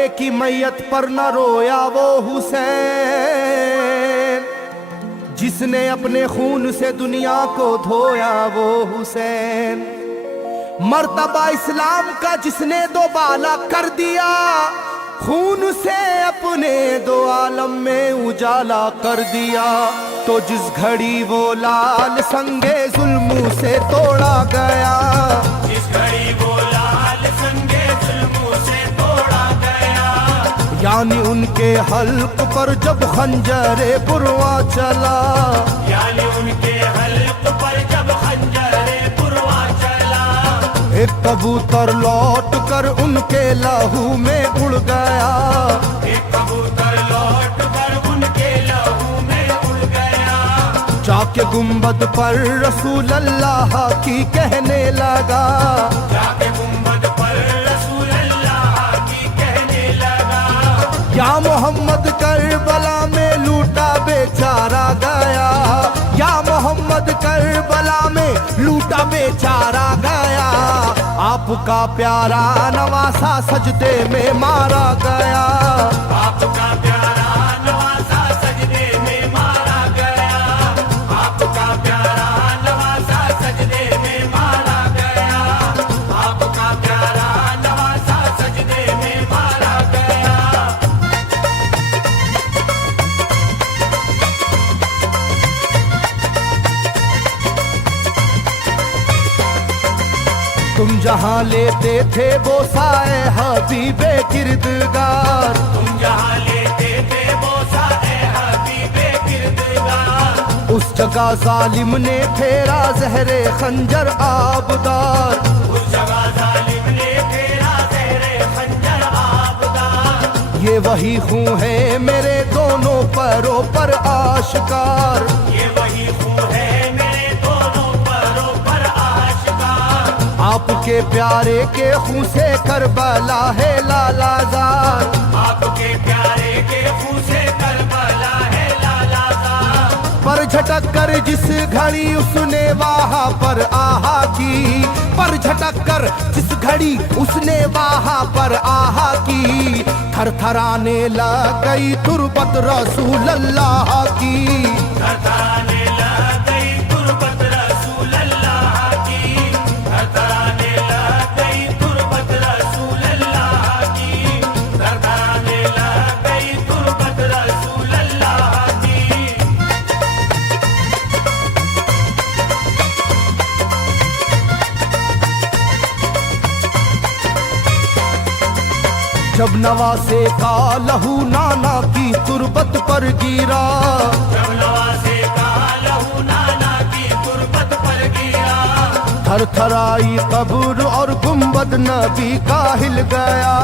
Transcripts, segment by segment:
बेटे की मैयत पर न रोया वो हुसैन, जिसने अपने खून से दुनिया को धोया वो हुसैन। मर्तबा इस्लाम का जिसने दोबाला कर दिया, खून से अपने दो आलम में उजाला कर दिया। तो जिस घड़ी वो लाल संगे जुल्म से तोड़ा गया, जिस घड़ी वो लाल संगे जुल्म से तोड़ा गया, यानी उनके हल्क पर जब खंजरे पुरवा चला, यानी उनके हल्क पर जब खंजरे पुरवा चला, एक कबूतर लौट कर उनके लहू में उड़ गया, एक कबूतर लौट कर उनके लहू में उड़ गया। जाके गुंबद पर रसूल अल्लाह की कहने लगा, जाके गुंबद पर रसूल अल्लाह की कहने लगा, या मोहम्मद करबला में लूटा बेचारा गया, या मोहम्मद करबला में लूटा बेचारा गया। आपका प्यारा नवासा सजदे में मारा गया, आपका प्यारा नवासा सजदे में मारा गया, आपका प्यारा नवासा सजदे में मारा गया, आपका प्यारा नवासा सजदे में मारा गया। तुम जहाँ लेते थे वो साए हबीबे किरदगार, तुम जहाँ लेते थे बोसा ए हबीबे किरदगार, उस जगह जालिम ने फेरा जहरे खंजर आबदार। उस जगह जालिम ने फेरा ज़हरे खंजर आबदार। ये वही खून है मेरे दोनों पैरों पर आश्कार, ये वही खून है मेरे दोनों पैरों पर आश्कार। आपके प्यारे के खून से करबला है लालाजार, आपके प्यारे के खून से करबला है लालाजार। पर झटक कर जिस घड़ी उसने वहाँ पर आहा की, पर झटक कर जिस घड़ी उसने वहाँ पर आहा की, थरथराने लग गई तुरबत रसूल अल्लाह की, थरथराने लग गई तुरबत रसूल अल्लाह की, थरथराने लग गई तुरबत रसूल अल्लाह की, थरथराने लग गई तुरबत रसूल अल्लाह की। जब नवासे का लहू नाना की तुरबत पर गिरा, जब नवासे का लहू नाना की तुरबत पर गिरा, थरथराई कब्र और गुंबद नबी का हिल गया।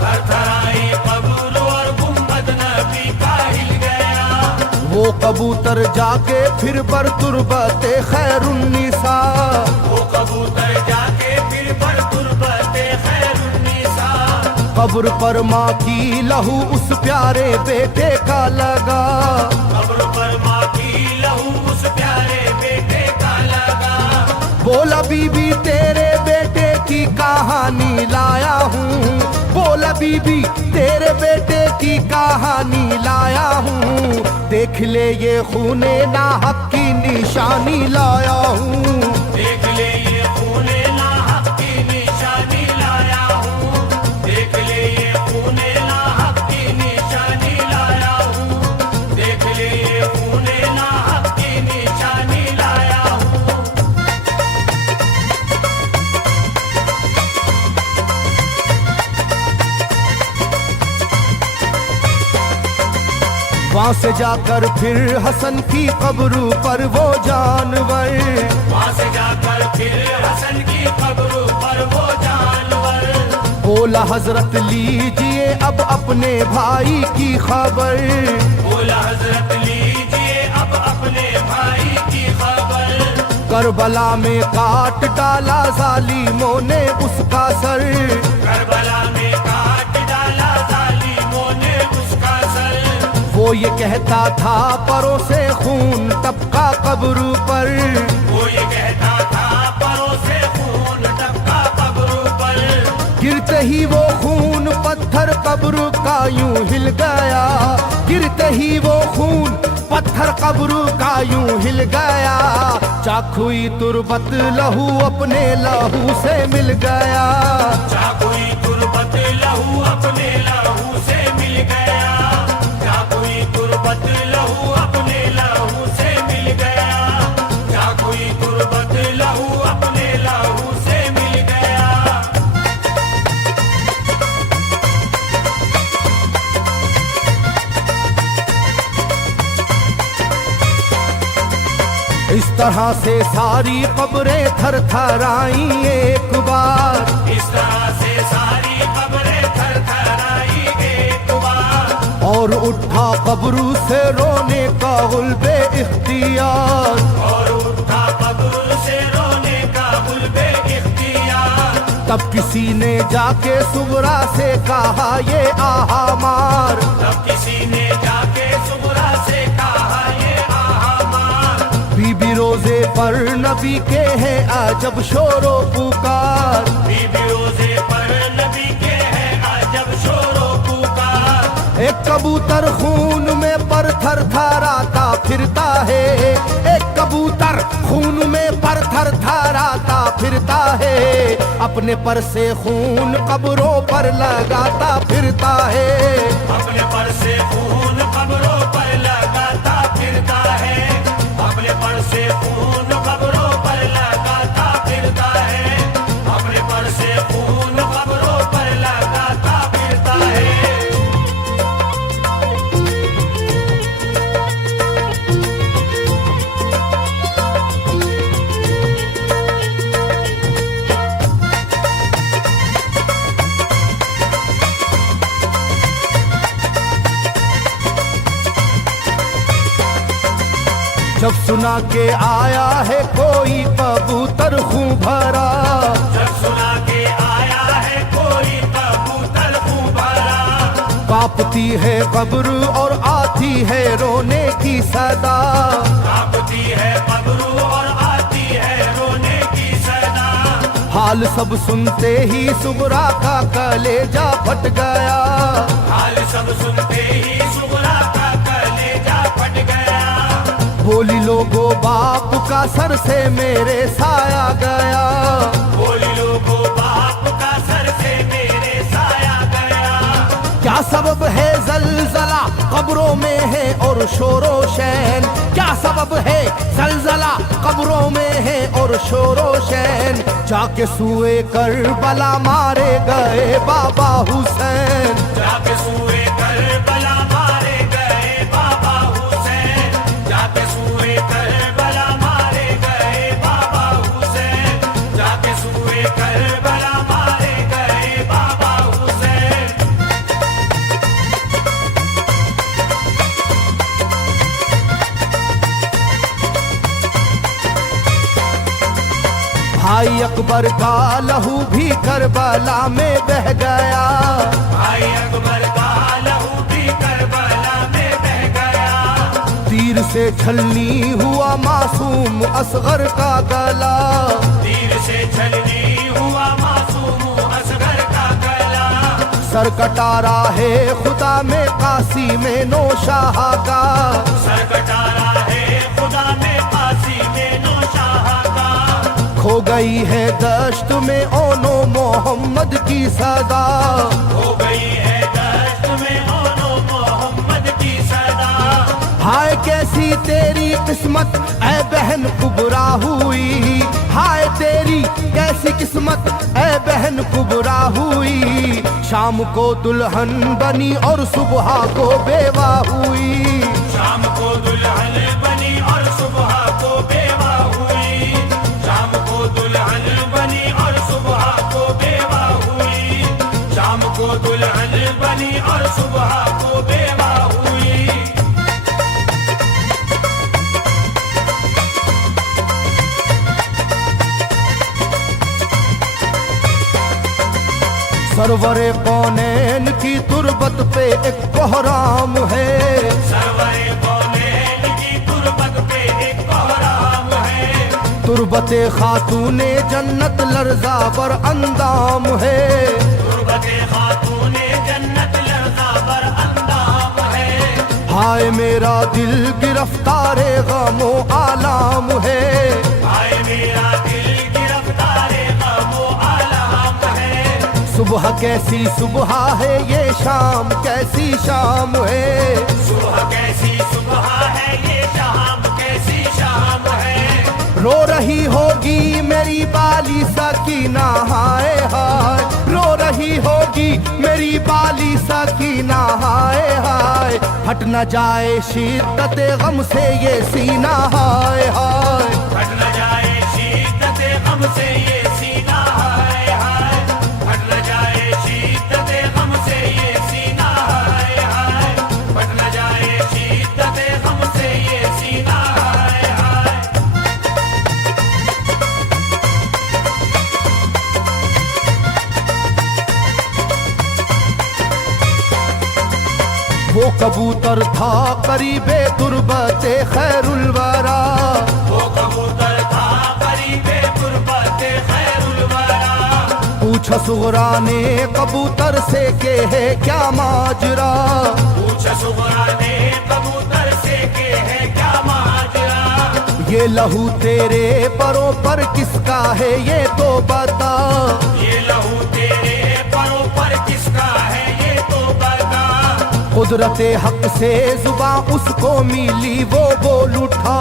थरथराई कब्र और गुंबद नबी का हिल गया। वो कबूतर जाके फिर पर तुरबते खैरुन्निसा, वो कबूतर जाके फिर पर तुरबते खैरुन्निसा, कब्र पर माँ की लहू उस प्यारे बेटे का लगा, कब्र पर माँ की लहू उस प्यारे बेटे का लगा। बोला बीबी तेरे बेटे की कहानी लाया हूँ, बोला बीबी तेरे बेटे की कहानी लाया हूँ, देख ले ये खूने नाहक की निशानी लाया हूँ, देख ले ये खूने नाहक की निशानी लाया हूँ, देख ले ये खूने नाहक की निशानी लाया हूँ, देख ले ये खूने नाहक की निशानी लाया हूँ। वहाँ से जाकर फिर हसन की कब्र पर वो जानवर, वहाँ से जाकर फिर हसन की कब्र पर वो जानवर, बोला हजरत लीजिए अब अपने भाई की खबर, बोला हजरत लीजिए अब अपने भाई की खबर। करबला में काट डाला जालिमों ने उसका सर, करबला में काट डाला जालिमों ने उसका सर। वो ये कहता था परों से खून टपका कब्र पर, वो ये कहता था परों से खून टपका कब्र पर। गिरते ही वो खून पत्थर कब्र का यूं हिल गया, गिरते ही वो खून पत्थर कब्र का यूं हिल गया। चाकुई तुरबत लहू अपने लहू से मिल गया, चाकुई तुरबत लहू अपने लहू से मिल गया, चाकुई तुरबत लहू अपने लहू से मिल गया, चाकुई तुरबत लहू अपने लहू से मिल गया। इस तरह से सारी कब्रें थर थराई एक बार, इस तरह से सारी कब्रें थर थराई एक बार, और उठा कब्र से रोने का गुल्बे इख्तियार, और उठा कब्र से रोने का गुल्बे इख्तियार। तब किसी ने जाके सुगरा से कहा ये आहा मार, तब किसी ने जाके सुगरा से कहा ये आहा मार। बीबी रोजे पर नबी के हैं अजब शोरो पुकार, बीबी रोजे पर नबी के हैं अजब शोरो पुकार। एक कबूतर खून में पर थर थराता फिरता है, एक कबूतर खून में पर थर थराता फिरता है, अपने पर से खून कब्रों पर लगाता फिरता है, अपने पर से खून कब्रों पर लगाता फिरता है, अपने पर से खून कब्रों पर लगाता फिरता है, अपने पर से खून कब्रों पर लगाता फिरता है। जब सुना के आया है कोई कबूतर खूं भरा, जब सुना के आया है कोई कबूतर खूं भरा, कांपती है कब्र और आती है रोने की सदा, कांपती है कब्र और आती है रोने की सदा। हाल सब सुनते ही सुगरा का कलेजा फट गया, हाल सब सुनते ही सुगरा का कलेजा फट गया। बोली लोगो बाप का सर से मेरे साया गया, बोली लोगो बाप का सर से मेरे साया गया। क्या सबब है जलजला कब्रों में है और शोरो शैन, क्या सबब है जलजला कब्रों में है और शोरो शैन। जाके सुए करबला मारे गए बाबा हुसैन, जाके सुए करबला मारे गए बाबा हुसैन, जाके सुए करबला मारे गए बाबा हुसैन, जाके सुए करबला मारे गए बाबा हुसैन। भाई अकबर का लहू भी करबला में बह गया, भाई अकबर का लहू भी करबला में बह गया। तीर से छलनी हुआ मासूम असगर का गला, तीर से छलनी हुआ मासूम असगर का गला। सर कटारा है खुदा में काशी में नौशाह का, सर कटारा है खुदा में काशी में नौशाह का। खो गई है दश्त में ओनो मोहम्मद की सदा, हो गई है दश्त में ओनो मोहम्मद की सदा। हाय कैसी तेरी किस्मत ऐ बहन कुबरा हुई, हाय तेरी कैसी किस्मत ऐ बहन कुबरा हुई। शाम को दुल्हन बनी और सुबह को बेवा हुई, शाम को दुल्हन बनी और सुबह को बेवा हुई, शाम को दुल्हन बनी और सुबह को बेवा हुई, शाम को दुल्हन बनी और सुबह को बेवा हुई। सरवरे कौनैन की तुरबत पे एक कोहराम है, सरवरे कौनैन की तुरबत पे एक कोहराम है। तुरबते खातूने जन्नत लर्जा पर अंदाम है, गुर्बते खातूने जन्नत लर्जा बर अंदाम है। हाय मेरा दिल गिरफ्तारे गमो आलाम है। हाय मेरा दिल गिरफ्तारे गमो आलाम है। सुबह कैसी सुबह है ये शाम कैसी शाम है। सुबह कैसी सुबह है ये शाम कैसी शाम है। रो रही होगी मेरी बाली सकीना हाय हाय। रो रही होगी मेरी बाली सकीना हाय हाय। हट न जाए शिद्दत गम से ये सीना हाय हाय। हट न जाए शिद्दत गम से ये सीना हाय हाय। हट न जाए शिद्दत गम से ये सीना हाय हाय। हट न जाए शिद्दत गम से ये सीना हाय हाय। वो कबूतर था करीबे तुरबते खैरुल वरा। वो कबूतर था करीबे तुरबते खैरुल वरा। पूछा सुगरा ने कबूतर से के है क्या माजरा। पूछ सुगरा ने कबूतर से के है क्या माजरा। ये लहू तेरे परों पर किसका है ये तो बता। ये लहू तेरे परों पर किसका है ये तो बता। कुदरते हक से जुबा उसको मिली वो बोल उठा।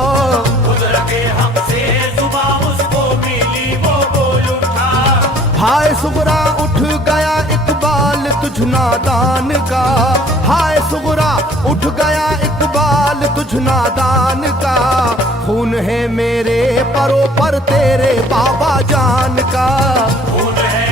कुदरते हक से जुबा उसको मिली वो बोल उठा। हाय सुगरा उठ गया इकबाल तुझ नादान का। हाय सुगरा उठ गया इकबाल तुझ नादान का। खून है मेरे परों पर तेरे बाबा जान का। खून है